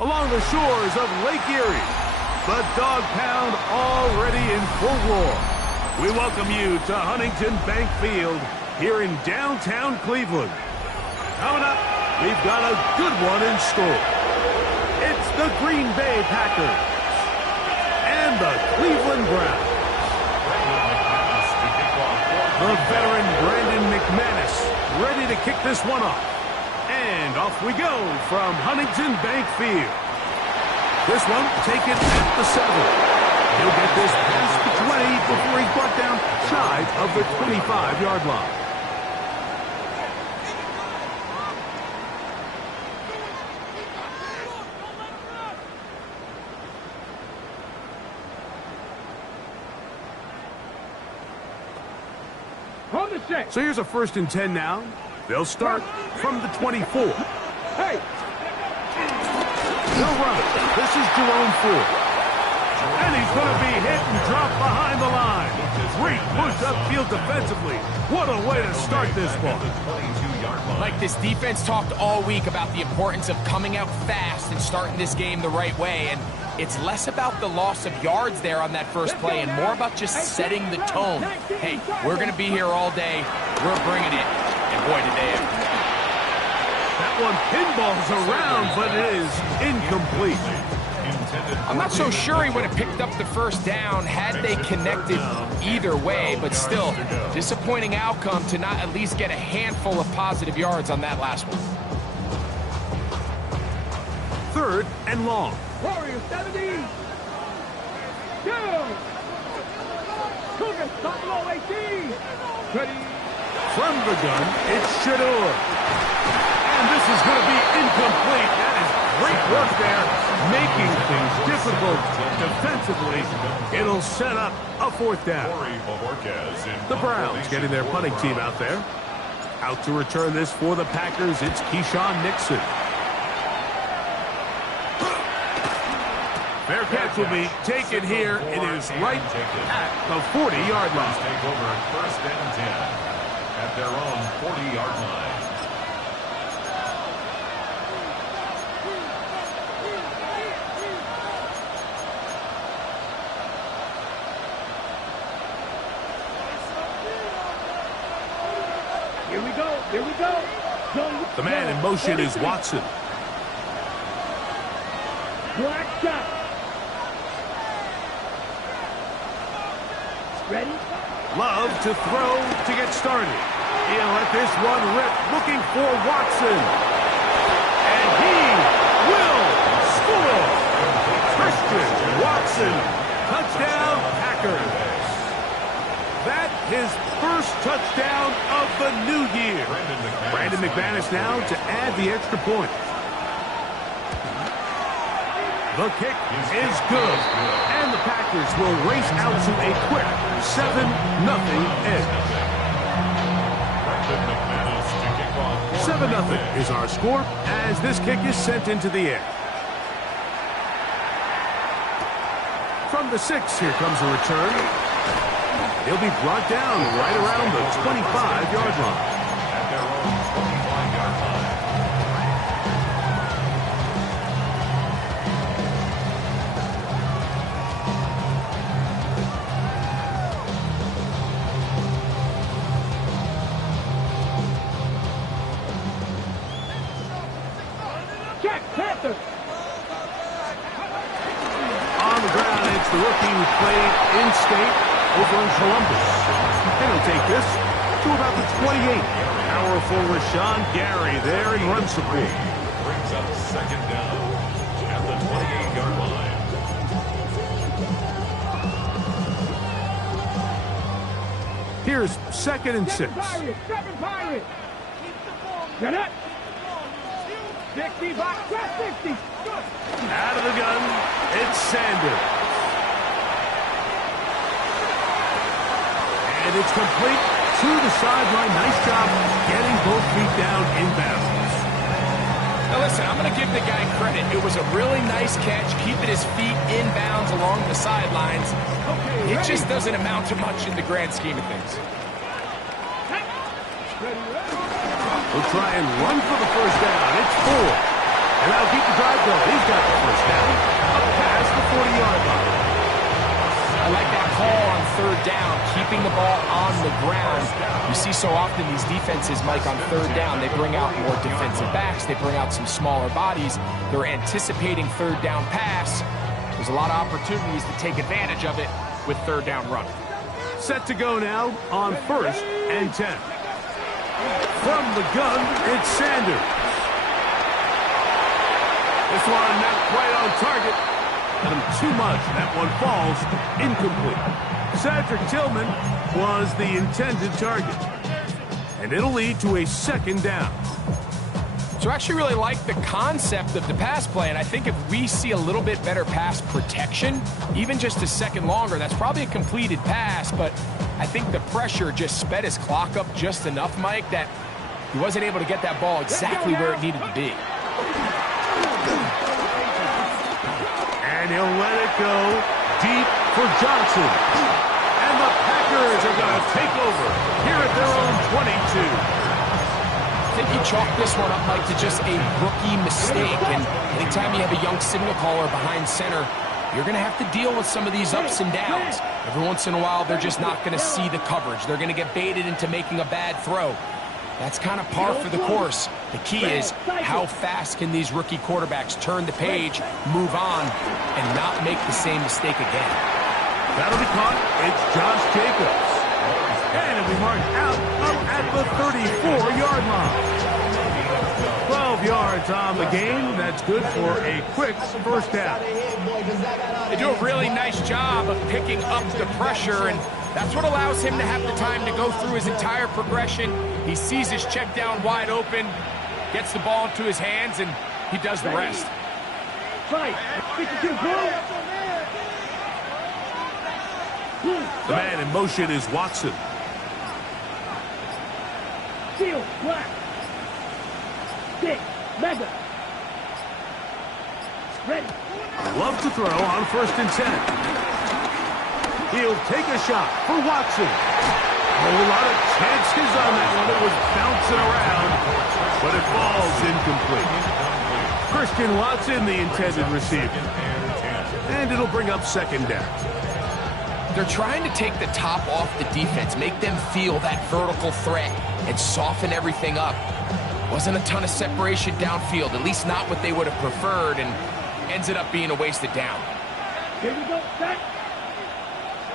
Along the shores of Lake Erie, the Dog Pound already in full roar. We welcome you to Huntington Bank Field here in downtown Cleveland. Coming up, we've got a good one in store. It's the Green Bay Packers and the Cleveland Browns. The veteran Brandon McManus ready to kick this one off. And off we go from Huntington Bank Field. This one taken at the 7. He'll get this past the 20 before he's brought down shy of the 25-yard line. So here's a 1st and 10 now. They'll start from the 24. Hey! He'll run. This is Jerome Ford. And he's going to be hit and dropped behind the line. Great push upfield defensively. What a way to start this ball. Like, this defense talked all week about the importance of coming out fast and starting this game the right way. And it's less about the loss of yards there on that first play and more about just setting the tone. Hey, we're going to be here all day. We're bringing it. And boy, did they ever. That one pinballs around, but it is incomplete. I'm not so sure he would have picked up the first down had they connected either way, but still, disappointing outcome to not at least get a handful of positive yards on that last one. 3rd and long. Warriors 70. Go! Cougars stop below 18. Ready. From the gun, it's Shador. And this is going to be incomplete. That is great work there, making things difficult defensively. It'll set up a 4th down. The Browns getting their punting team out there. Out to return this for the Packers, it's Keyshawn Nixon. Fair catch will be taken here. It is right at the 40-yard line. Take over 1st and 10 at their own 40-yard line. Here we go. Here we go. The man in motion is Watson. Black shot. Ready? Love to throw to get started. He'll let this one rip, looking for Watson. And he will score. Christian Watson, touchdown Packers. That his first touchdown of the new year. Brandon McManus now to add the extra point. The kick is good, and the Packers will race out to a quick 7-0 edge. 7-0 is our score as this kick is sent into the air. From the 6, here comes a return. He'll be brought down right around the 25-yard line. At their own 25-yard line. Check, Panther. On the ground, it's the rookie who played in-state over in Columbus. And he'll take this to about the 28. Powerful Rashawn Gary there in run support. Brings up 2nd down at the 28-yard line. Here's 2nd and 6. Second pirate. Get it. 60 box, 60. Out of the gun, it's Sanders. And it's complete to the sideline. Nice job getting both feet down inbounds. Now listen, I'm going to give the guy credit. It was a really nice catch, keeping his feet inbounds along the sidelines. It just doesn't amount to much in the grand scheme of things. He'll try and run for the first down. It's 4. And that'll keep the drive going. He's got the first down. Up past the 40-yard line. I like that call on third down, keeping the ball on the ground. You see so often these defenses, Mike, on third down, they bring out more defensive backs. They bring out some smaller bodies. They're anticipating third down pass. There's a lot of opportunities to take advantage of it with third down run. Set to go now on 1st and 10. From the gun, it's Sanders. This one not quite on target. Got him too much. That one falls incomplete. Cedric Tillman was the intended target. And it'll lead to a 2nd down. So I actually really like the concept of the pass play, and I think if we see a little bit better pass protection, even just a second longer, that's probably a completed pass, but I think the pressure just sped his clock up just enough, Mike, that he wasn't able to get that ball exactly where it needed to be. And he'll let it go deep for Johnson. And the Packers are going to take over here at their own 22. I think he chalked this one up, Mike, to just a rookie mistake. And anytime you have a young signal caller behind center, you're going to have to deal with some of these ups and downs. Every once in a while, they're just not going to see the coverage. They're going to get baited into making a bad throw. That's kind of par for the course. The key is how fast can these rookie quarterbacks turn the page, move on, and not make the same mistake again. That'll be caught. It's Josh Jacobs. And it'll be marked out up at the 34-yard line. 12 yards on the game. That's good for a quick first down. They do a really nice job of picking up the pressure, and that's what allows him to have the time to go through his entire progression. He sees his check down wide open, gets the ball into his hands, and he does the rest. The man in motion is Watson. Seal, black. 6, mega. Ready. Love to throw on 1st and 10. He'll take a shot for Watson. A whole lot of chances on that one. It was bouncing around, but it falls incomplete. Christian Watson, the intended receiver. And it'll bring up 2nd down. They're trying to take the top off the defense, make them feel that vertical threat, and soften everything up. Wasn't a ton of separation downfield, at least not what they would have preferred, and ends it up being a wasted down. Here we go, set.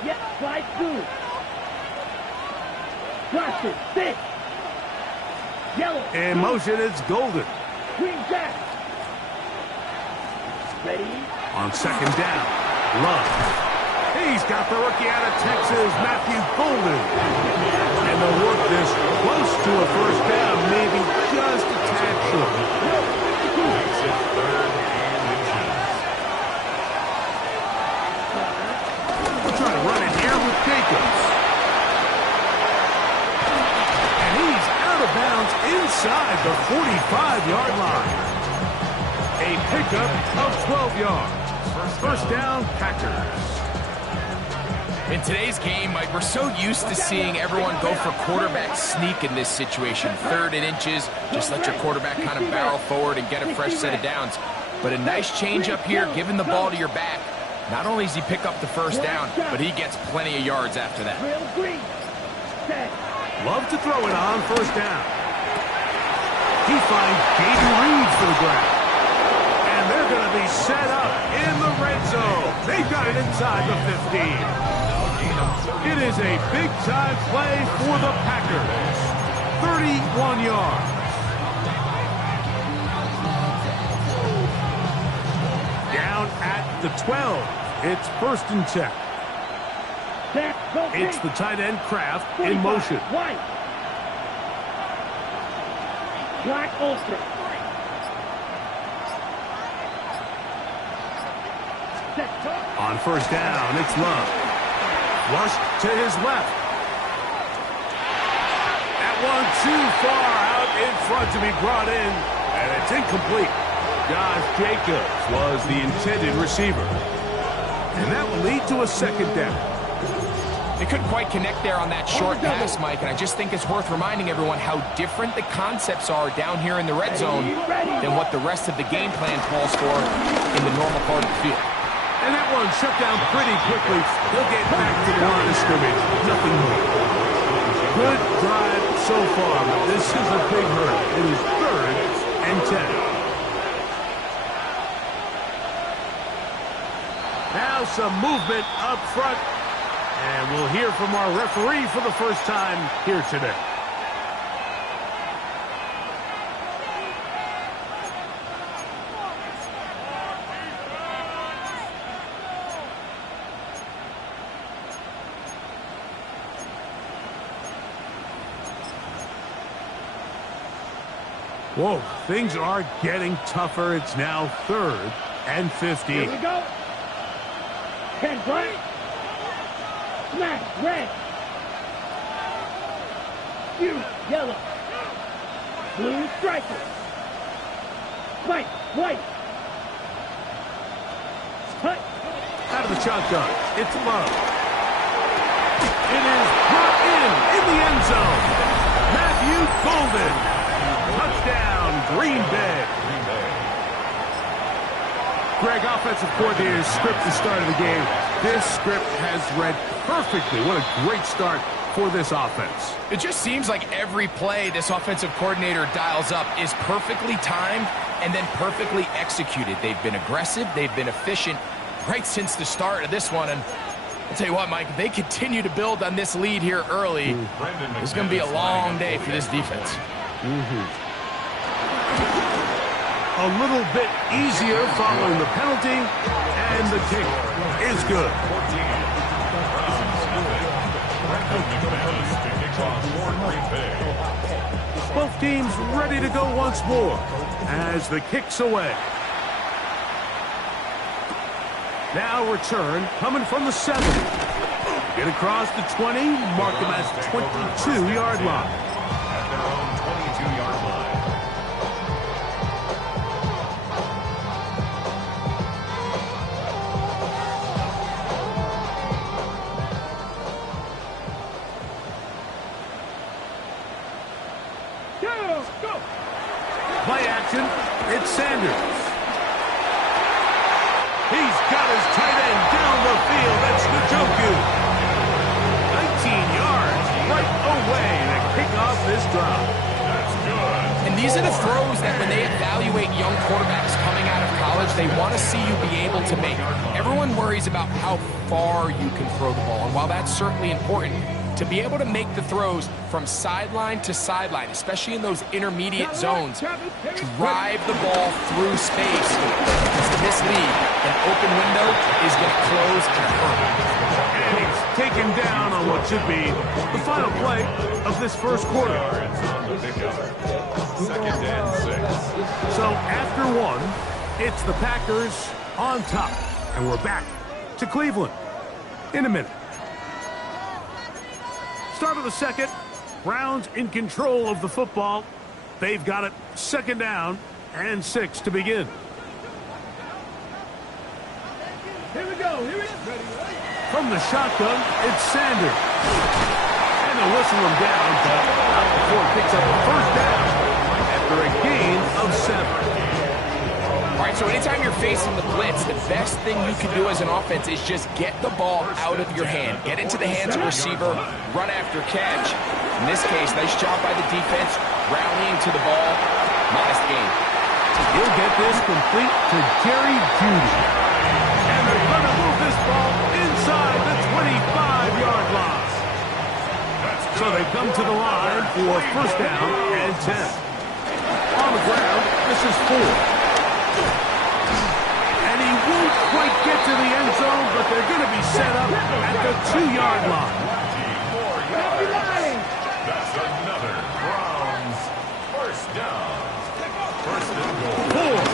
Yes, slide through. Watch it, 6. Yellow. In motion, it's Golden. Green jack. Ready. On 2nd down, Love. He's got the rookie out of Texas, Matthew Golden. And they'll work this close to a first down, maybe just a tad short. We're trying to run it here with Jacobs. And he's out of bounds inside the 45-yard line. A pickup of 12 yards. First down, Packers. In today's game, Mike, we're so used to seeing everyone go for quarterback sneak in this situation. 3rd and inches, just let your quarterback kind of barrel forward and get a fresh set of downs. But a nice change up here, giving the ball to your back. Not only does he pick up the first down, but he gets plenty of yards after that. Love to throw it on 1st down. He finds Jaden Reed for the grab. And they're going to be set up in the red zone. They've got it inside the 15. It is a big-time play for the Packers. 31 yards. Down at the 12. It's 1st and 10. It's the tight end Kraft in motion. White. Black Olsen. On 1st down, it's Love. Flushed to his left. That one too far out in front to be brought in, and it's incomplete. Josh Jacobs was the intended receiver. And that will lead to a second down. They couldn't quite connect there on that short pass, Mike, and I just think it's worth reminding everyone how different the concepts are down here in the red zone than what the rest of the game plan calls for in the normal part of the field. And that one shut down pretty quickly. He'll get back to the line of scrimmage. Nothing more. Good drive so far, but this is a big hurt. It is 3rd and 10. Now some movement up front. And we'll hear from our referee for the first time here today. Whoa, things are getting tougher. It's now 3rd and 15. Here we go. 10 right. Smash, red. You, yellow. Blue, striker. White, white. Cut. Out of the shotgun. It's low. It is brought in the end zone. Matthew Golden. Touchdown, Green Bay. Greg, offensive coordinator's script the start of the game. This script has read perfectly. What a great start for this offense. It just seems like every play this offensive coordinator dials up is perfectly timed and then perfectly executed. They've been aggressive. They've been efficient right since the start of this one. And I'll tell you what, Mike, if they continue to build on this lead here early, it's going to be a long day for this defense. A little bit easier following the penalty, and the kick is good. Both teams ready to go once more as the kick's away. Now return coming from the 7. Get across the 20, mark him at the 22-yard line. At their own 22-yard line. Play action, it's Sanders. He's got his tight end down the field. That's Njoku. 19 yards right away to kick off this drive. That's good. And these are the throws that when they evaluate young quarterbacks coming out of college, they want to see you be able to make. Everyone worries about how far you can throw the ball, and while that's certainly important, to be able to make the throws from sideline to sideline, especially in those intermediate zones, drive the ball through space. Because in this league, an open window is going to close and hurt. And he's taken down on what should be the final play of this first quarter. Second and 6. So after one, it's the Packers on top. And we're back to Cleveland in a minute. Start of the second. Browns in control of the football. They've got it 2nd down and 6 to begin. Here we go. Here we go. From the shotgun, it's Sanders. And they'll whistle him down, but out before it picks up a 1st down after a gain of 7. All right, so anytime you're facing the blitz, the best thing you can do as an offense is just get the ball out of your hand. Get into the hands of the receiver, run after catch. In this case, nice job by the defense, rallying to the ball. Modest gain. He'll get this complete to Jerry Jeudy. And they're going to move this ball inside the 25-yard line. So they come to the line for 1st down and 10. On the ground, this is 4. And he won't quite get to the end zone, but they're going to be set up at the 2-yard line. That's another Browns 1st down. 1st and goal. 4.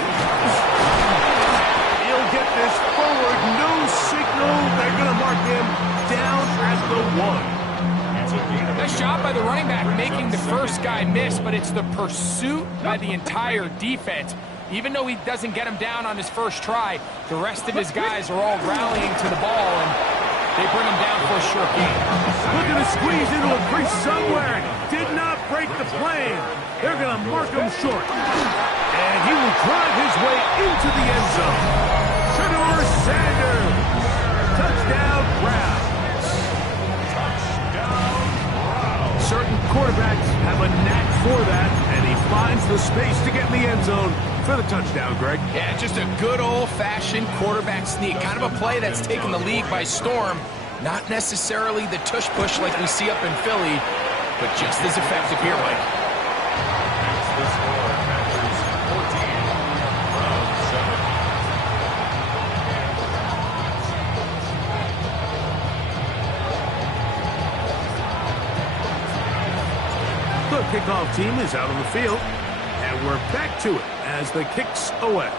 He'll get this forward. No signal. They're going to mark him down at the 1. It's a Nice job by the running back making the first guy miss, but it's the pursuit by the entire defense. Even though he doesn't get him down on his first try, the rest of his guys are all rallying to the ball, and they bring him down for a short gain. Looking to squeeze into a crease somewhere. Did not break the plane. They're going to mark him short. And he will drive his way into the end zone. Shedeur Sanders. Touchdown, Browns. Certain quarterbacks have a knack for that, and he finds the space to get in the end zone for the touchdown, Greg. Yeah, just a good old-fashioned quarterback sneak. Kind of a play that's taken the league by storm. Not necessarily the tush-push like we see up in Philly, but just as effective here, Mike. The score, Packers 14, Browns 7. The kickoff team is out on the field, and we're back to it as the kick's away.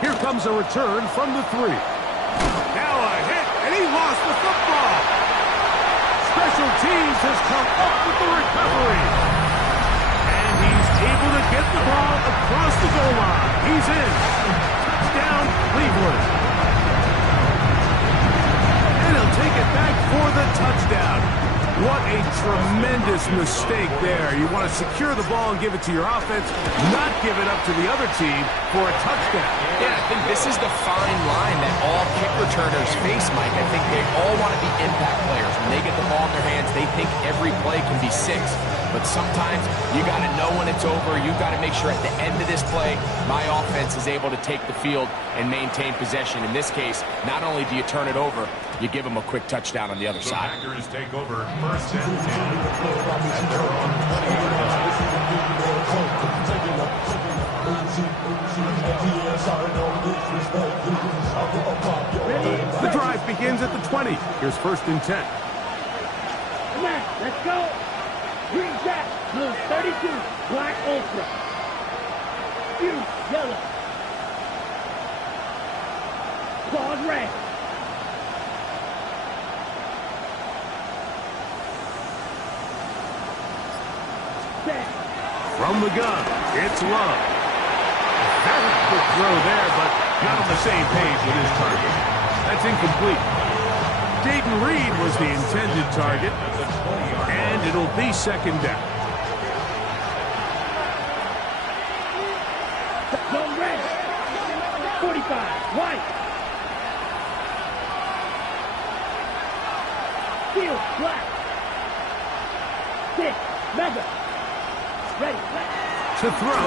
Here comes a return from the 3. Now a hit, and he lost the football. Special teams has come up with the recovery. And he's able to get the ball across the goal line. He's in. Touchdown, Cleveland. And he'll take it back for the touchdown. What a tremendous mistake there. You want to secure the ball and give it to your offense, not give it up to the other team for a touchdown. Yeah, I think this is the fine line that all kick returners face, Mike. I think they all want to be impact players. When they get the ball in their hands, they think every play can be 6. But sometimes you got to know when it's over. You got to make sure at the end of this play, my offense is able to take the field and maintain possession. In this case, not only do you turn it over, you give them a quick touchdown on the other side. The Packers take over first and 10. And they're on 20-yard line. The drive begins at the 20. Here's first and 10. Come on, let's go. Green Jack, blue 32, black ultra. Blue, yellow. Claws red. Set. From the gun, it's Love. Very quick throw there, but not on the same page with his target. That's incomplete. Dayton Reed was the intended target, and it'll be second down. Zone red. 45, white. Field, black. 6, mega. Ready, black. To throw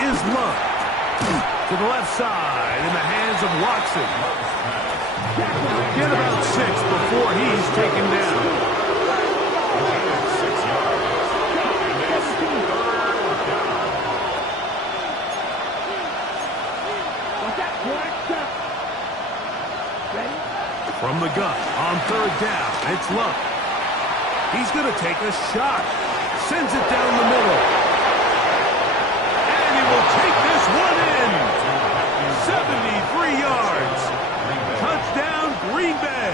is Love. To the left side, in the hands of Watson. Get about 6 before he's taken down. From the gun, on third down, it's Love. He's going to take a shot. Sends it down the middle. And he will take this one in. 73 yards. Touchdown, Green Bay.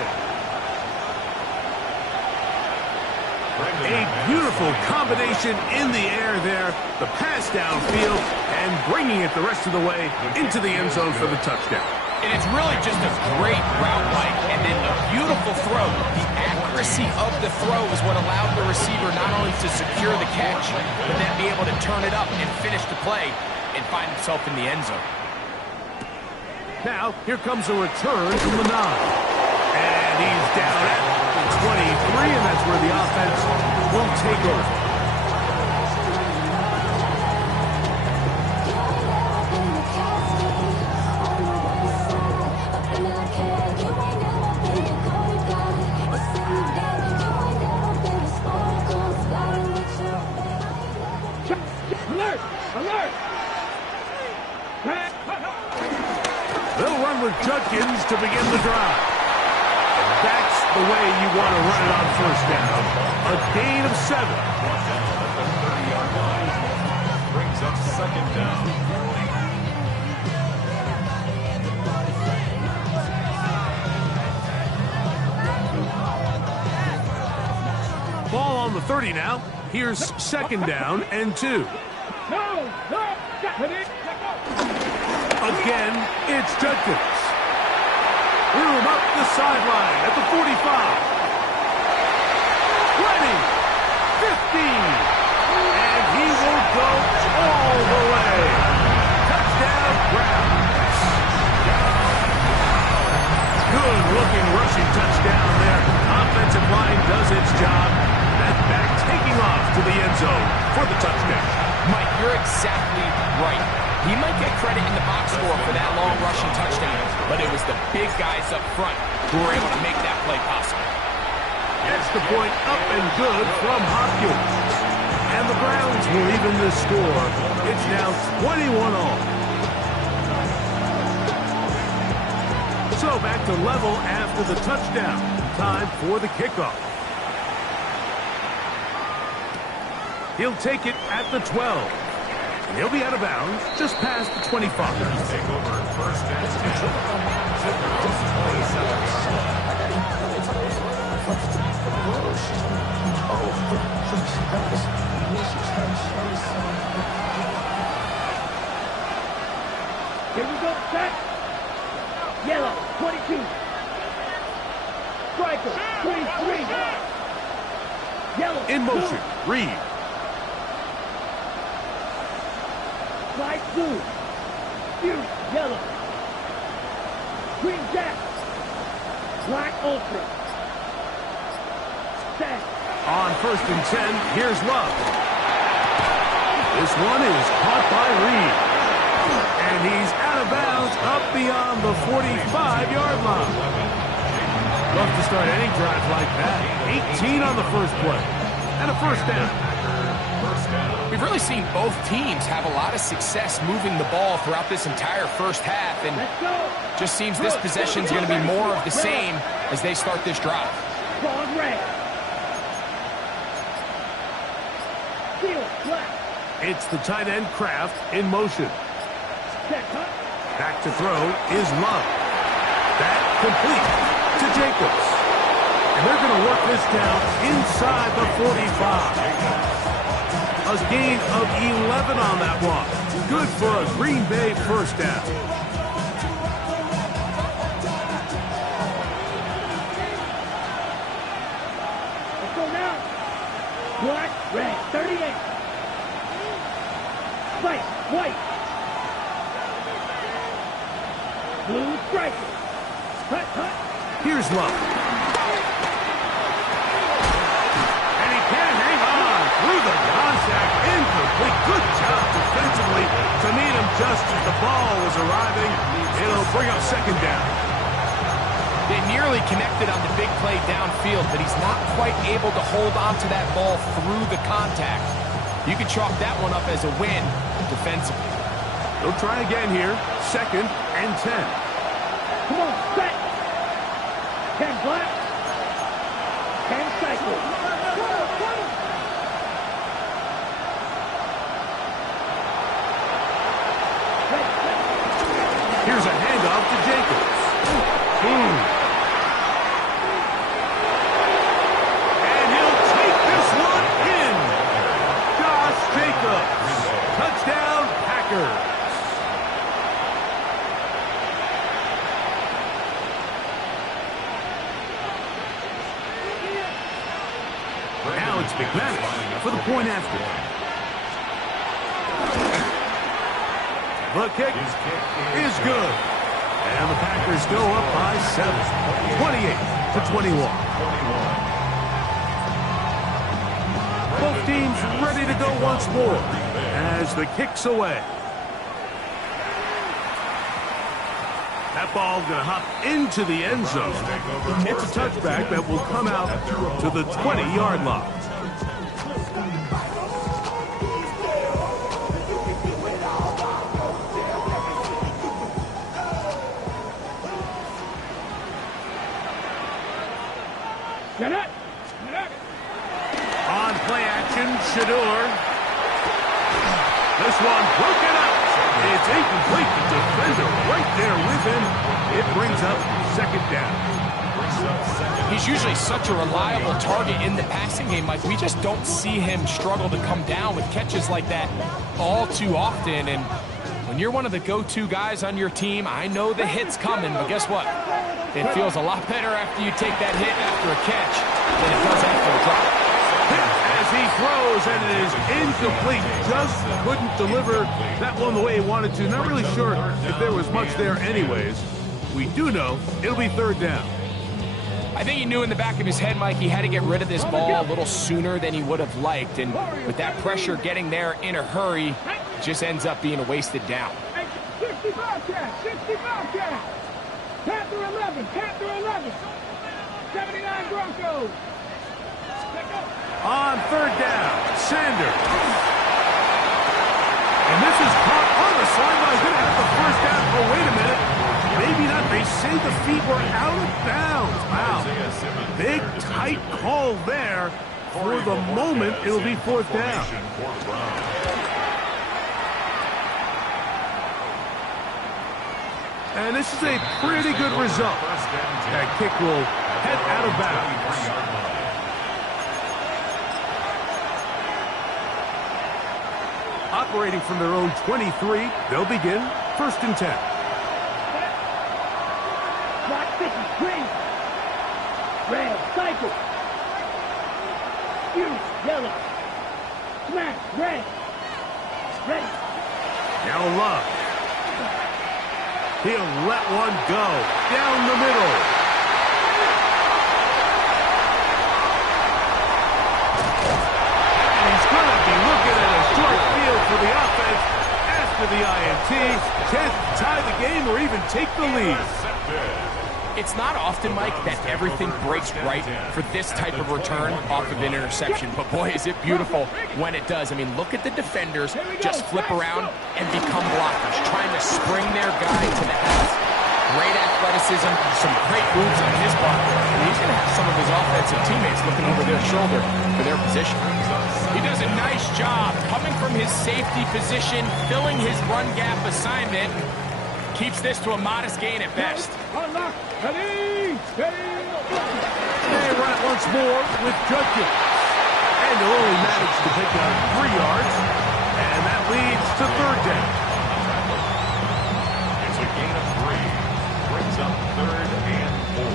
A beautiful combination in the air there. The pass downfield and bringing it the rest of the way into the end zone for the touchdown. And it's really just a great route, Mike, and then a beautiful throw. The accuracy of the throw is what allowed the receiver not only to secure the catch, but then be able to turn it up and finish the play and find himself in the end zone. Now, here comes a return from the 9. And he's down at the 23, and that's where the offense will take over. Alert! Alert! They'll run with Judkins to begin the drive. That's the way you want to run it on first down. A gain of 7. At the 30-yard line. Brings up second down. 30 now. Here's second down and 2. Again, it's Judkins. Threw him up the sideline at the 45. 20, 15, and he will go all the way. Touchdown, Browns. Good-looking rushing touchdown there. Offensive line does its job. That back taking off to the end zone for the touchdown. Mike, you're exactly right. He might get credit in the box score for that long rushing touchdown, but it was the big guys up front who were able to make that play possible. Gets the point up and good from Hopkins. And the Browns will even the score. It's now 21-all. So back to level after the touchdown. Time for the kickoff. He'll take it at the 12. And he'll be out of bounds just past the 25. Take over first and 10. Here we go, set. Yellow, 22. Striker, 23. Yellow, In motion, Reed. Light blue. Fury, yellow. Green jack. Black ultra. Set. On first and 10, here's Love. This one is caught by Reed. And he's out of bounds up beyond the 45-yard line. Love to start any drive like that. 18 on the first play. And a first down. We've really seen both teams have a lot of success moving the ball throughout this entire first half, and just seems this possession is going to be more of the same as they start this drive. Ball red. Field black. It's the tight end Kraft in motion. Set, huh? Back to throw is Love. That complete to Jacobs. And they're going to work this down inside the 45. A gain of 11 on that one. Good for a Green Bay first down. Let's go now. Black, red, 38. White, white. Blue striker. Hut, hut. Here's Love. And he can't hang on through the contact. Incomplete. Good job defensively to meet him just as the ball was arriving. It'll bring up second down. They nearly connected on the big play downfield, but he's not quite able to hold on to that ball through the contact. You can chalk that one up as a win defensively. They'll try again here. Second and 10. Come on, set. 10 black. 10 cycle. Here's a handoff to Jacobs. And he'll take this one in. Josh Jacobs. Touchdown, Packers. Now it's McManus for the point after. The kick is good. And the Packers go up by 7, 28-21. Both teams ready to go once more as the kick's away. That ball going to hop into the end zone. It's a touchback that will come out to the 20-yard line. On play action, Shador. This one broken up. It's incomplete. The defender right there with him. It brings up second down. He's usually such a reliable target in the passing game, Mike. We just don't see him struggle to come down with catches like that all too often. And when you're one of the go-to guys on your team, I know the hit's coming, but guess what? It feels a lot better after you take that hit after a catch than it does after a drop. As he throws, and it is incomplete. Just couldn't deliver that one the way he wanted to. Not really sure if there was much there anyways. We do know it'll be third down. I think he knew in the back of his head, Mike, he had to get rid of this ball a little sooner than he would have liked. And with that pressure getting there in a hurry, it just ends up being a wasted down. 65 catch, 65 catch. Panther 11, Panther 11. 79 Broncos. On third down, Sanders. And this is caught on the sideline. Going to have the first down. Oh, wait a minute. Maybe not. They say the feet were out of bounds. Wow. Big, tight call there. For the moment, it'll be fourth down. And this is a pretty good result. That kick will head out of bounds. Operating from their own 23, they'll begin first and 10. Black 50, green. Red, cycle. You, yellow. Smash, red. Ready. Now Love. He'll let one go down the middle. And he's going to be looking at a short field for the offense after the INT. Can't tie the game or even take the lead. It's not often, Mike, that everything breaks right for this type of return off of an interception. But boy, is it beautiful when it does. I mean, look at the defenders just flip around and become blockers, trying to spring their guy to the house. Great athleticism, some great moves on his blocker. And he's going to have some of his offensive teammates looking over their shoulder for their position. He does a nice job coming from his safety position, filling his run gap assignment. Keeps this to a modest gain at best. Ready, ready. They run it once more with Judkins. And they'll only manage to pick up 3 yards. And that leads to third down. It's a gain of 3. Brings up third and 4.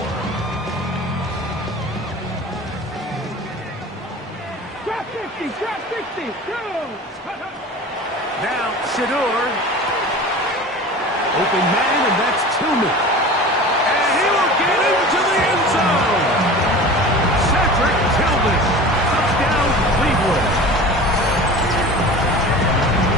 Drop 50, drop 60. Go. Now Shador. Open man, and that's Tillman. And he will get into the end zone. Cedric Tillman. Touchdown, Cleveland.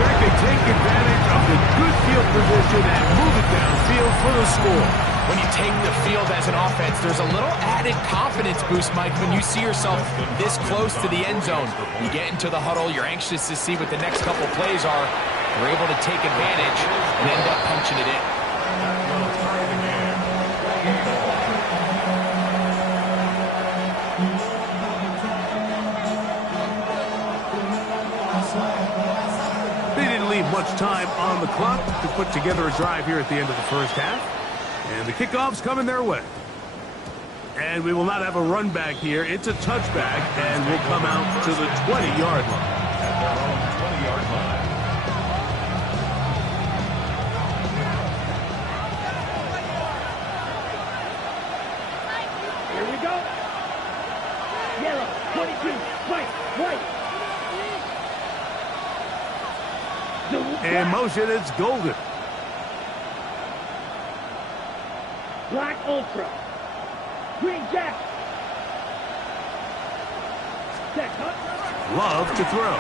They can take advantage of the good field position and move it downfield for the score. When you take the field as an offense, there's a little added confidence boost, Mike, when you see yourself this close to the end zone. You get into the huddle, you're anxious to see what the next couple plays are. You're able to take advantage and end up punching it in. They didn't leave much time on the clock to put together a drive here at the end of the first half. And the kickoff's coming their way. And we will not have a run back here. It's a touchback, and we'll come out to the 20-yard line. At their own 20-yard line. Here we go. Yellow, 22, white, white. In motion, it's Golden. Black Ultra. Green Jack. Set up. Love to throw.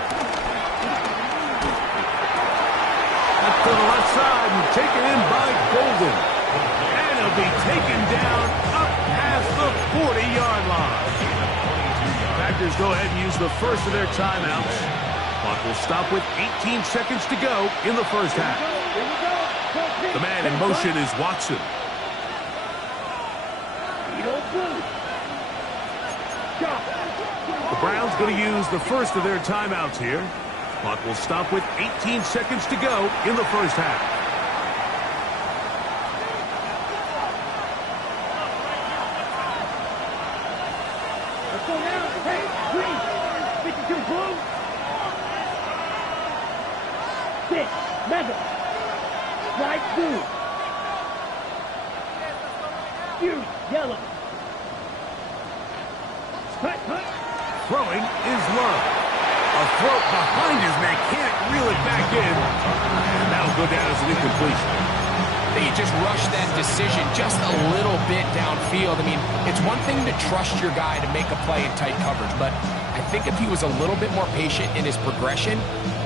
Up to the left side and taken in by Golden. And he'll be taken down up past the 40-yard line. Packers go ahead and use the first of their timeouts. Clock will stop with 18 seconds to go in the first half. The man in motion is Watson. The Browns going to use the first of their timeouts here. Clock will stop with 18 seconds to go in the first half. 6, mega. Strike 2. Fury, yellow. Cut. Throwing is Love. A throw behind his man, can't reel it back in. And that'll go down as an incompletion. They just rushed that decision just a little bit downfield. I mean, it's one thing to trust your guy to make a play in tight coverage, but I think if he was a little bit more patient in his progression,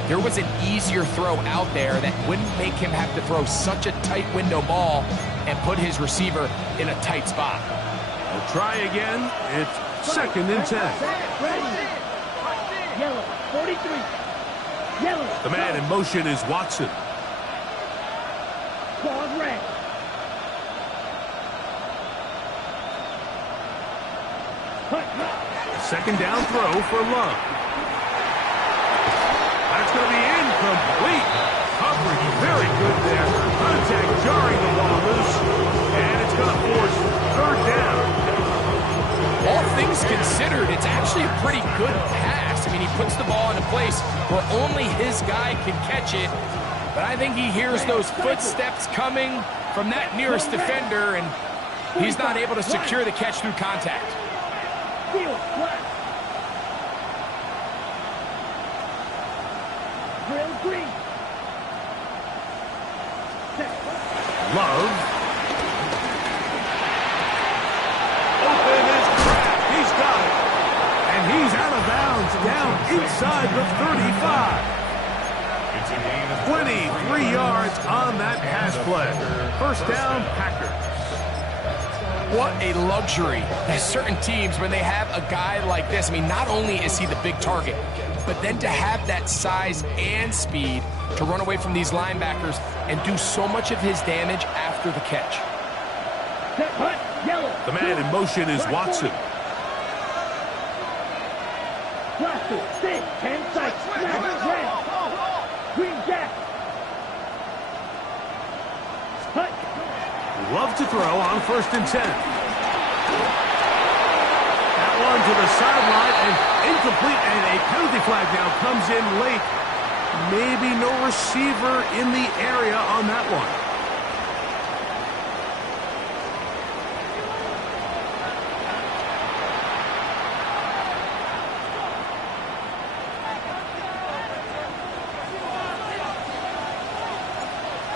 there was an easier throw out there that wouldn't make him have to throw such a tight window ball and put his receiver in a tight spot. We'll try again. It's 2nd and 10. Ready. Yellow, 43. Yellow. The man in motion is Watson. Claws red. Cut. 2nd down throw for Love. That's going to be incomplete. Coverage very good there. Contact jarring the ball loose. And it's going to force 3rd down. All things considered, it's actually a pretty good pass. I mean, he puts the ball in a place where only his guy can catch it. But I think he hears those footsteps coming from that nearest defender, and he's not able to secure the catch through contact. Field flat. Drill green. Love. Open is cracked. He's got it. And he's out of bounds down inside the 35. 23 yards on that pass play. 1st down, Packers. What a luxury that certain teams, when they have a guy like this, I mean, not only is he the big target, but then to have that size and speed to run away from these linebackers and do so much of his damage after the catch. The man in motion is Watson. Blaster, 6, 10 sight, snap, red. Green jack. Cut. Love to throw on 1st and 10. That one to the sideline and incomplete, and a penalty flag now comes in late. Maybe no receiver in the area on that one.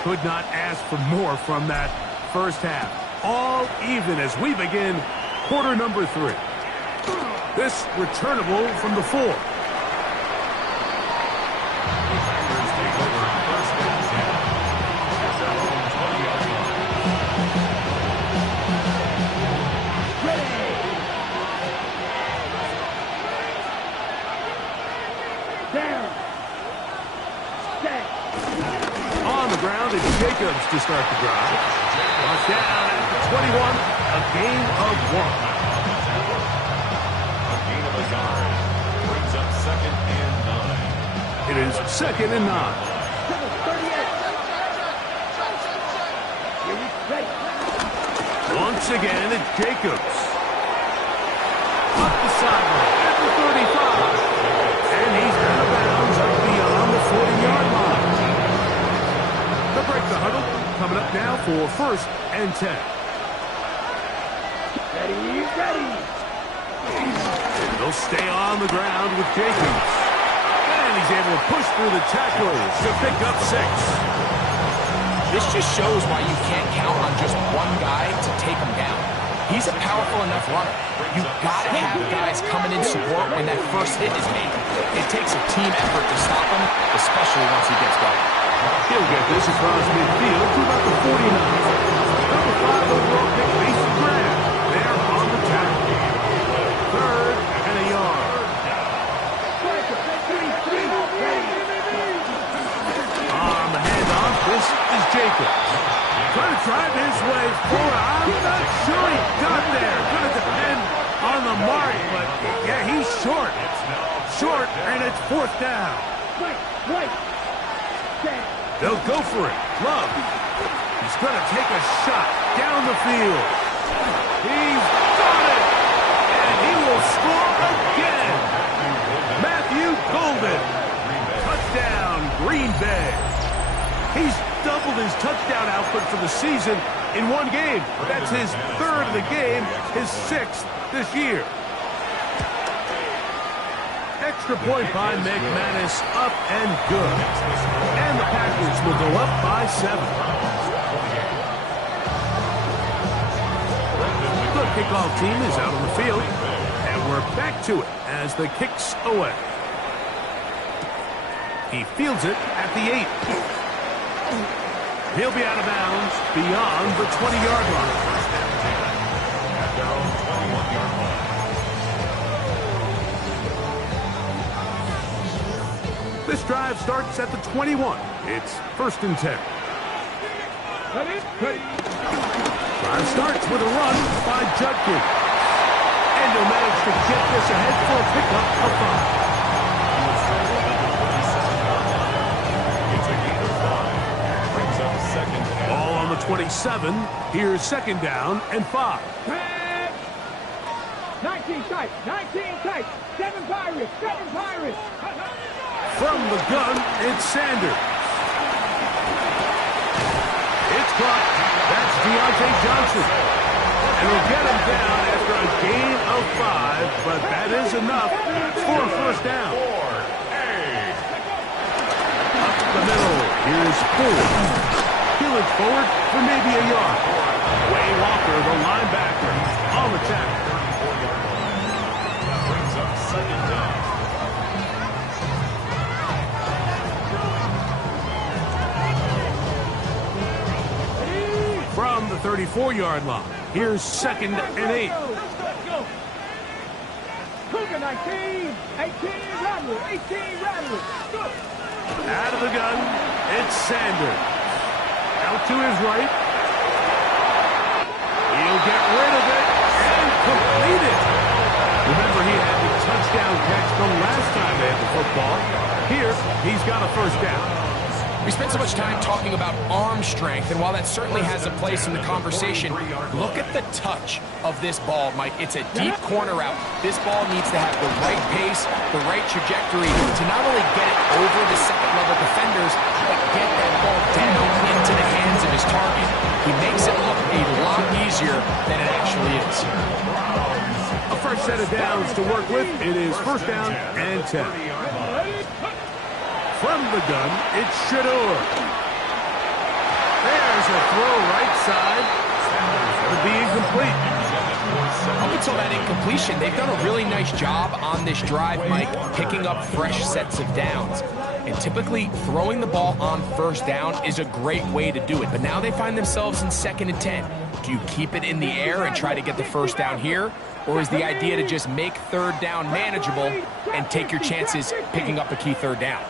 Could not ask for more from that first half. All even as we begin quarter number 3. This returnable from the 4. Jacobs to start the drive. Brought down at the 21, a gain of 1. A gain of a yard. Brings up 2nd and 9. It is 2nd and 9. Once again, it's Jacobs. Up the sideline at the 35. And he's out of bounds up beyond the 40-yard line. They'll break the huddle. Coming up now for 1st and 10. Ready. They'll stay on the ground with Jacobs. And he's able to push through the tackles to pick up 6. This just shows why you can't count on just one guy to take him down. He's a powerful enough runner. You've got to have guys coming in support when that first hit is made. It takes a team effort to stop him, especially once he gets going. He'll get this across midfield to about the 49. Number 5 overall pick, Mason Graham. There on the tackle. 3rd and a yard. On the handoff, this is Jacobs. Trying to drive his way forward. I'm not sure he got there. Going to depend on the mark, but yeah, he's short. Short, and it's 4th down. Right. They'll go for it. Love. He's going to take a shot down the field. He's got it. And he will score again. Matthew Golden. Touchdown, Green Bay. He's doubled his touchdown output for the season in one game. That's his third of the game, his sixth this year. Extra point by McManus, up and good. And the Packers will go up by 7. The kickoff team is out on the field, and we're back to it as the kick's away. He fields it at the 8. He'll be out of bounds beyond the 20-yard line. At their own 21-yard line. This drive starts at the 21. It's 1st and 10. Drive starts with a run by Judkins. And he'll manage to get this ahead for a pickup of 5. It's a gain of 5. Brings up 2nd and Ball on the 27. Here's 2nd down and 5. 19 tight, 19 tight. 7 Pirates, 7 Pirates. From the gun, it's Sanders. It's caught. That's Deontay Johnson. And he'll get him down after a gain of 5, but that is enough for a 1st down. Up the middle, here's Ford. Peeling forward for maybe a yard. Way Walker, the linebacker, on the tackle. 34-yard line. That brings up 2nd down. From the 34-yard line, here's 2nd and 8. Cougar 19, 18 Rattler, 18 Rattler. Out of the gun, it's Sanders. Out to his right. He'll get rid of it and complete it. Remember, he had the touchdown catch the last time they had the football. Here, he's got a 1st down. We spent so much time talking about arm strength, and while that certainly has a place in the conversation, look at the touch of this ball, Mike. It's a deep corner route. This ball needs to have the right pace, the right trajectory to not only get it over the second-level defenders, but get that ball down into the hands of his target. He makes it look a lot easier than it actually is. A fresh set of downs to work with. It is 1st down and 10. From the gun, it's Shador. There's a throw right side. It'll be incomplete. Up until that incompletion, they've done a really nice job on this drive, Mike, picking up fresh sets of downs. And typically, throwing the ball on 1st down is a great way to do it. But now they find themselves in 2nd and 10. Do you keep it in the air and try to get the 1st down here? Or is the idea to just make 3rd down manageable and take your chances picking up a key 3rd down?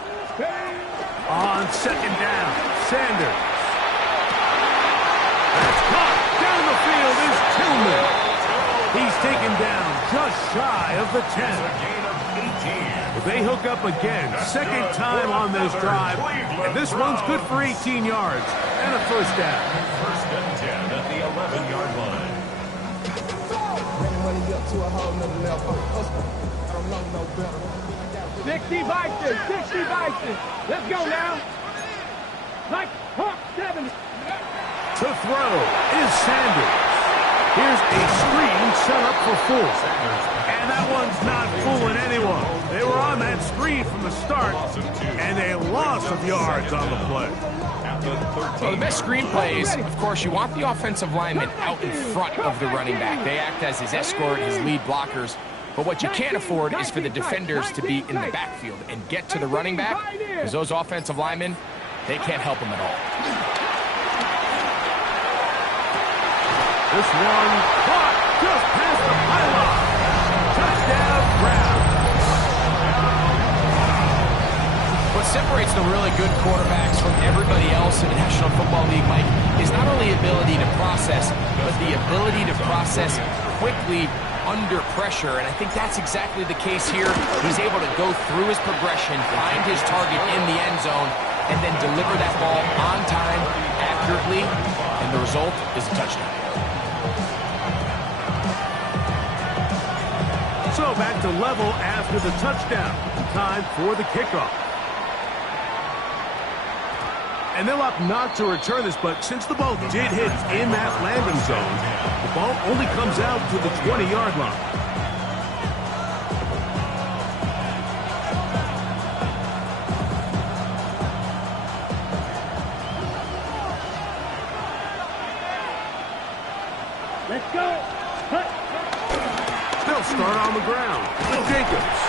On 2nd down, Sanders. That's caught. Down the field is Tillman. He's taken down just shy of the 10. They hook up again, 2nd time on this drive, and this one's good for 18 yards and a 1st down. 1st and 10 at the 11-yard line. 60 Bison, 60 Bison. Let's go now. Like Hawk 7. To throw is Sanders. Here's a screen set up for 4. And that one's not fooling anyone. They were on that screen from the start, and a loss of yards on the play. Well, the best screenplay is, of course, you want the offensive lineman out in front of the running back. They act as his escort, his lead blockers. But what you can't afford is for the defenders to be in the backfield and get to the running back, because those offensive linemen, they can't help him at all. This one caught just past the pylon. Touchdown, Brown. What separates the really good quarterbacks from everybody else in the National Football League, Mike, is not only ability to process, but the ability to process quickly under pressure, and I think that's exactly the case here. He's able to go through his progression, find his target in the end zone, and then deliver that ball on time, accurately, and the result is a touchdown. So back to level after the touchdown. Time for the kickoff. And they'll opt not to return this, but since the ball did hit in that landing zone, the ball only comes out to the 20-yard line. Let's go. Hut. They'll start on the ground with Jacobs.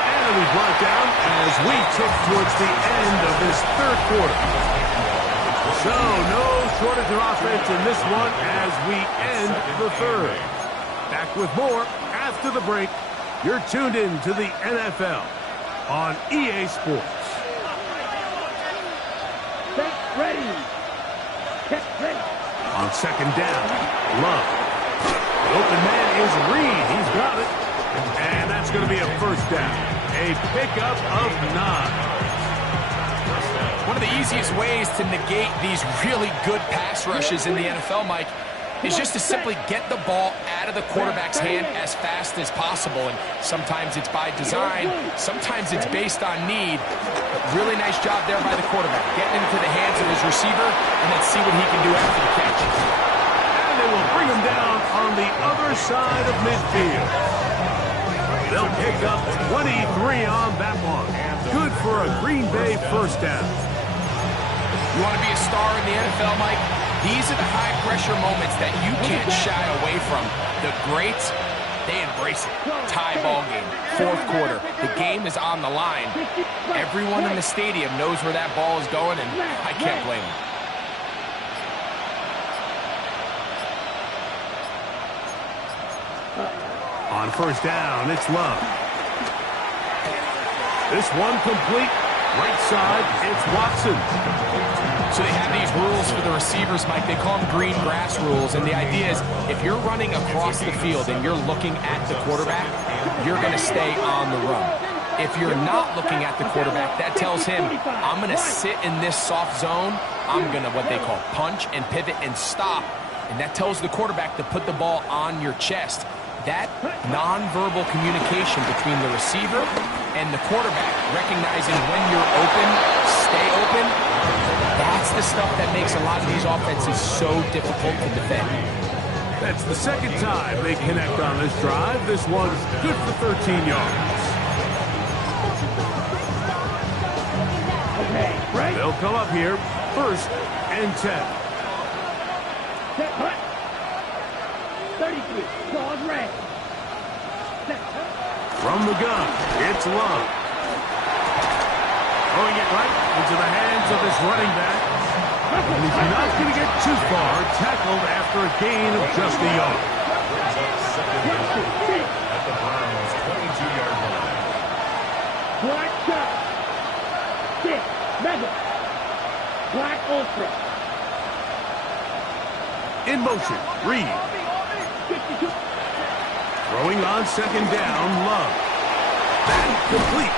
And it'll be brought down as we tick towards the end of this third quarter. So, no shortage of offense in this one as we end the third. Back with more after the break. You're tuned in to the NFL on EA Sports. Set, ready. Set, ready. On second down, Love. The open man is Reed. He's got it. And that's going to be a first down. A pickup of 9. One of the easiest ways to negate these really good pass rushes in the NFL, Mike, is just to simply get the ball out of the quarterback's hand as fast as possible. And sometimes it's by design, sometimes it's based on need. But really nice job there by the quarterback, getting into the hands of his receiver, and then see what he can do after the catch. And they will bring him down on the other side of midfield. They'll pick up 23 on that one. Good for a Green Bay first down. You want to be a star in the NFL, Mike? These are the high-pressure moments that you can't shy away from. The greats, they embrace it. Tie ball game, fourth quarter. The game is on the line. Everyone in the stadium knows where that ball is going, and I can't blame them. On first down, it's Love. This one complete. Right side, it's Watson. So they have these rules for the receivers, Mike. They call them green grass rules. And the idea is if you're running across the field and you're looking at the quarterback, you're going to stay on the run. If you're not looking at the quarterback, that tells him, I'm going to sit in this soft zone. I'm going to what they call punch and pivot and stop. And that tells the quarterback to put the ball on your chest. That nonverbal communication between the receiver and the quarterback, recognizing when you're open, stay open, that's the stuff that makes a lot of these offenses so difficult to defend. That's the second time they connect on this drive. This one's good for 13 yards. Okay, right. They'll come up here, first and 10. Set, hut. 33. Claws red. Set, hut. From the gun, it's Love. Throwing it right into the hands of his running back. And he's not going to get too far. Tackled after a gain of just a yard. At the Browns' 22-yard line. Black shot. 6. Mega. Black ultra. In motion, Reed. 52. Throwing on second down, Love. That complete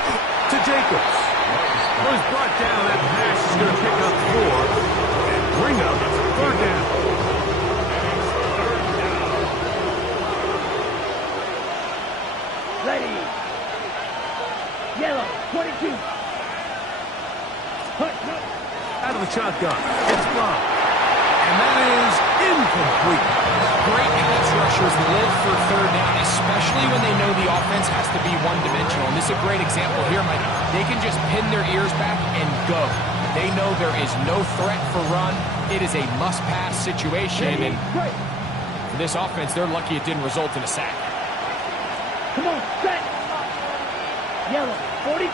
to Jacobs. Was brought down. That pass is going to pick up 4 and bring up third down. Ready. Yellow. 22. Hut. Out of the shotgun, it's Love. And that is incomplete. Great pass rushers live for third down, especially when they know the offense has to be one-dimensional. And this is a great example here, Mike. They can just pin their ears back and go. They know there is no threat for run. It is a must-pass situation. And for this offense, they're lucky it didn't result in a sack. Come on, set. Yellow. 43.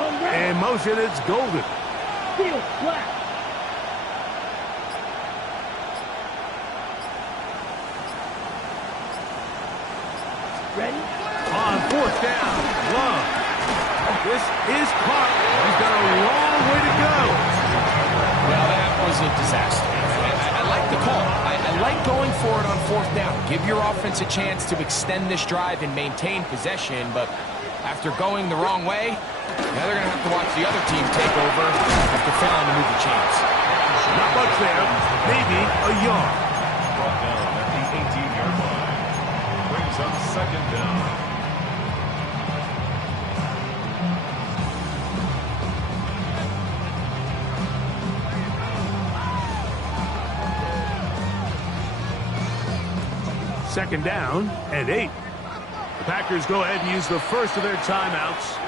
Go red. In motion, it's Golden. Field. Black. Ready? On fourth down, Love. This is caught. He's got a long way to go. Well, that was a disaster. I like the call. I like going for it on fourth down. Give your offense a chance to extend this drive and maintain possession, but after going the wrong way, now they're going to have to watch the other team take over after failing to move the chains. Not much there. Maybe a yard. Brought down at the 18-yard line. Brings up second down. Second down and 8. The Packers go ahead and use the first of their timeouts.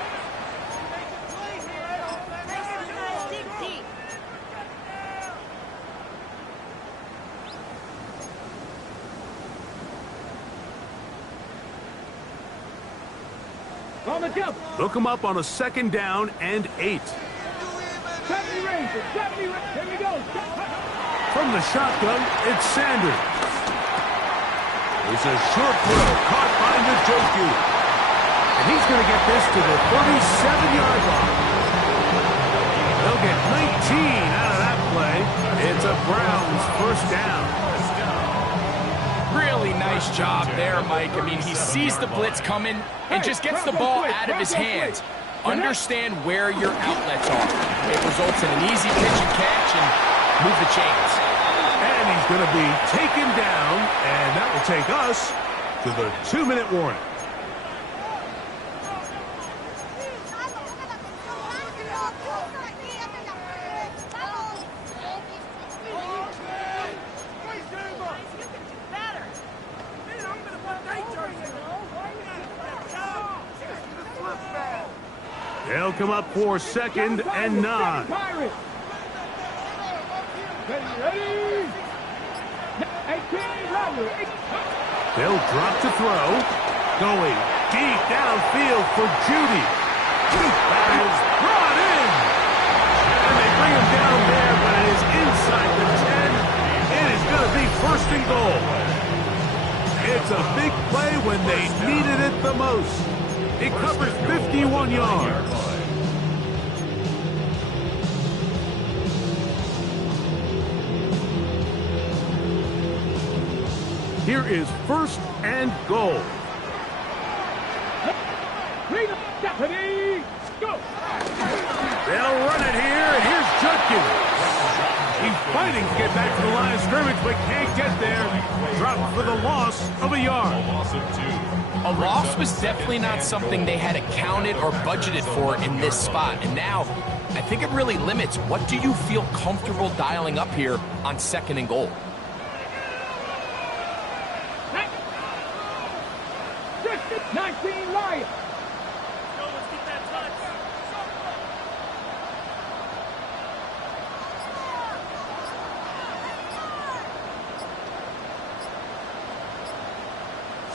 On the jump. Look them up on a second down and 8. 70 range. 70 range. There we go. From the shotgun, it's Sanders. There's a short throw caught by Mizzoui. And he's going to get this to the 37-yard line. They'll get 19 out of that play. It's a Browns first down. Really nice job there, Mike. I mean, he sees the blitz coming and just gets the ball out of his hands. Understand where your outlets are. It results in an easy pitch and catch and move the chains. And he's going to be taken down, and that will take us to the 2-minute warning. They'll come up for second and 9. They'll drop to throw. Going deep downfield for Judy. That is brought in. And they bring him down there, but it is inside the 10. It is going to be first and goal. It's a big play when they needed it the most. It covers 51 yards. Here is first and goal. They'll run it here, and here's Judkins. He's fighting to get back to the line of scrimmage, but can't get there. Dropped for the loss of a yard. A loss was definitely not something they had accounted or budgeted for in this spot. And now, I think it really limits what do you feel comfortable dialing up here on second and goal.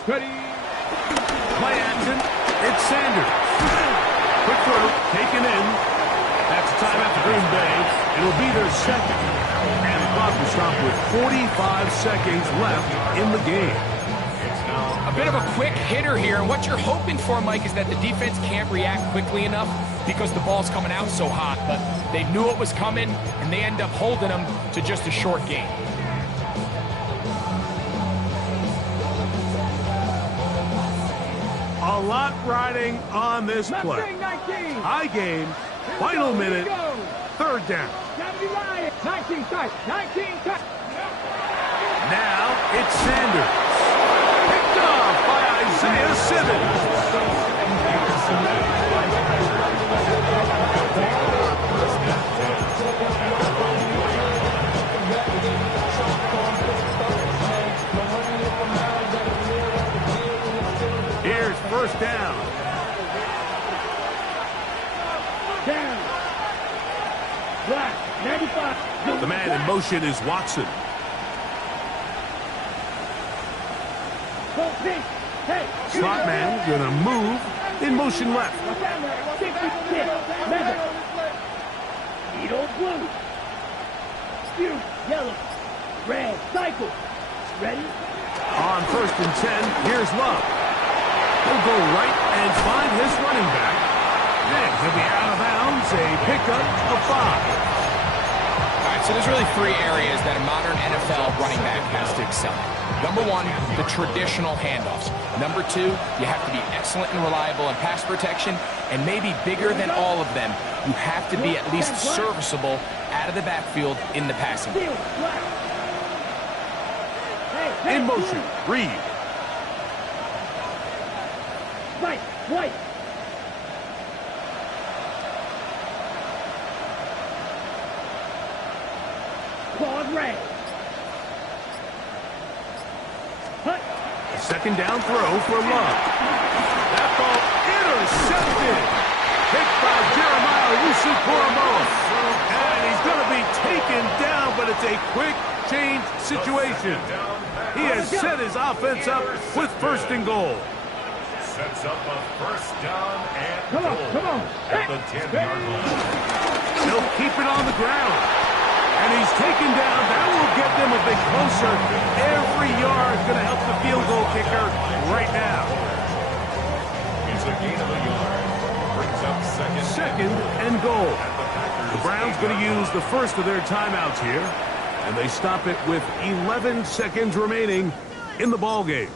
Ready. Play action. It's Sanders. Quick throw. Taken in. That's a time after Green Bay. It'll be their second. And the clock will stop with 45 seconds left in the game. A bit of a quick hitter here. And what you're hoping for, Mike, is that the defense can't react quickly enough because the ball's coming out so hot. But they knew it was coming, and they end up holding them to just a short game. A lot riding on this play. High game, final minute, third down. Now it's Sanders. Picked off by Isaiah Simmons. Here's first down. Down. Black, 95. The man in motion is Watson. Slot man gonna move in motion left. 66. Leather. Edo blue. Spew. Yellow. Red. Cycle. Ready? On first and 10, here's Love. He'll go right and find his running back. Then he'll be out of bounds, a pickup of 5. All right, so there's really 3 areas that a modern NFL running back has to excel in. Number 1, the traditional handoffs. Number 2, you have to be excellent and reliable in pass protection. And maybe bigger than all of them, you have to be at least serviceable out of the backfield in the passing game. In motion, Reed. Right, white. Claude Ray. Hut. Second down throw for Love. That ball intercepted. Picked by Jeremiah Owusu-Koramoah. And he's going to be taken down, but it's a quick change situation. He has set his offense up with first and goal. Sets up a first down and Come goal on. at the 10-yard line. They'll keep it on the ground. And he's taken down. That will get them a bit closer. Every yard going to help the field goal kicker right now. It's a gain of a yard. Brings up Second and goal. The Browns going to use the first of their timeouts here. And they stop it with 11 seconds remaining in the ball game.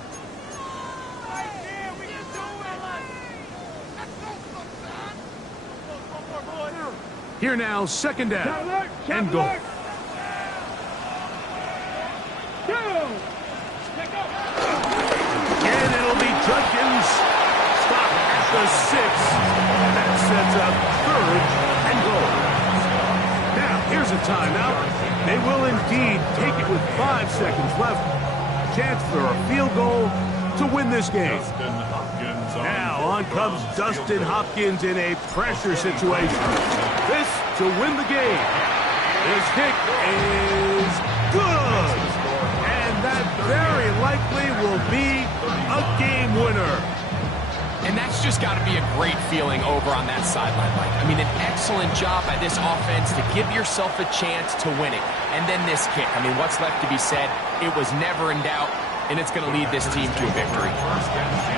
Here now, second down and goal. And it'll be Judkins. Stop at the 6. That sets up third and goal. Now, here's a timeout. They will indeed take it with 5 seconds left. Chance for a field goal to win this game. Now, on comes Dustin Hopkins in a pressure situation. This to win the game. His kick is good. And that very likely will be a game winner. And that's just got to be a great feeling over on that sideline, Mike. I mean, an excellent job by this offense to give yourself a chance to win it. And then this kick. I mean, what's left to be said? It was never in doubt, and it's going to lead this team to a victory. First and 10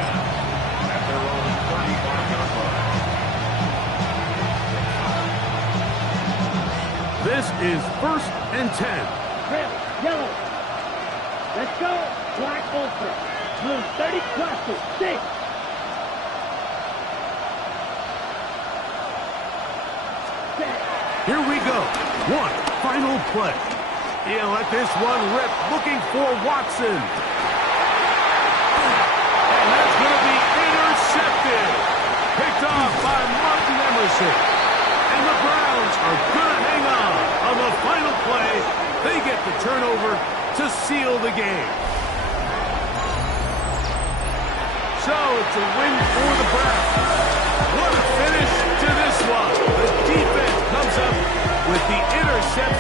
at their own 35-yard line. This is first and 10. Red, yellow. Let's go. Black ultra. Blue 30 cluster. 6. Here we go. One final play. He'll let this one rip, looking for Watson. And that's going to be intercepted. Picked off by Martin Emerson. And the Browns are going to hang on the final play. They get the turnover to seal the game. So it's a win for the Browns. What a finish to this one. The defense comes up with the interception.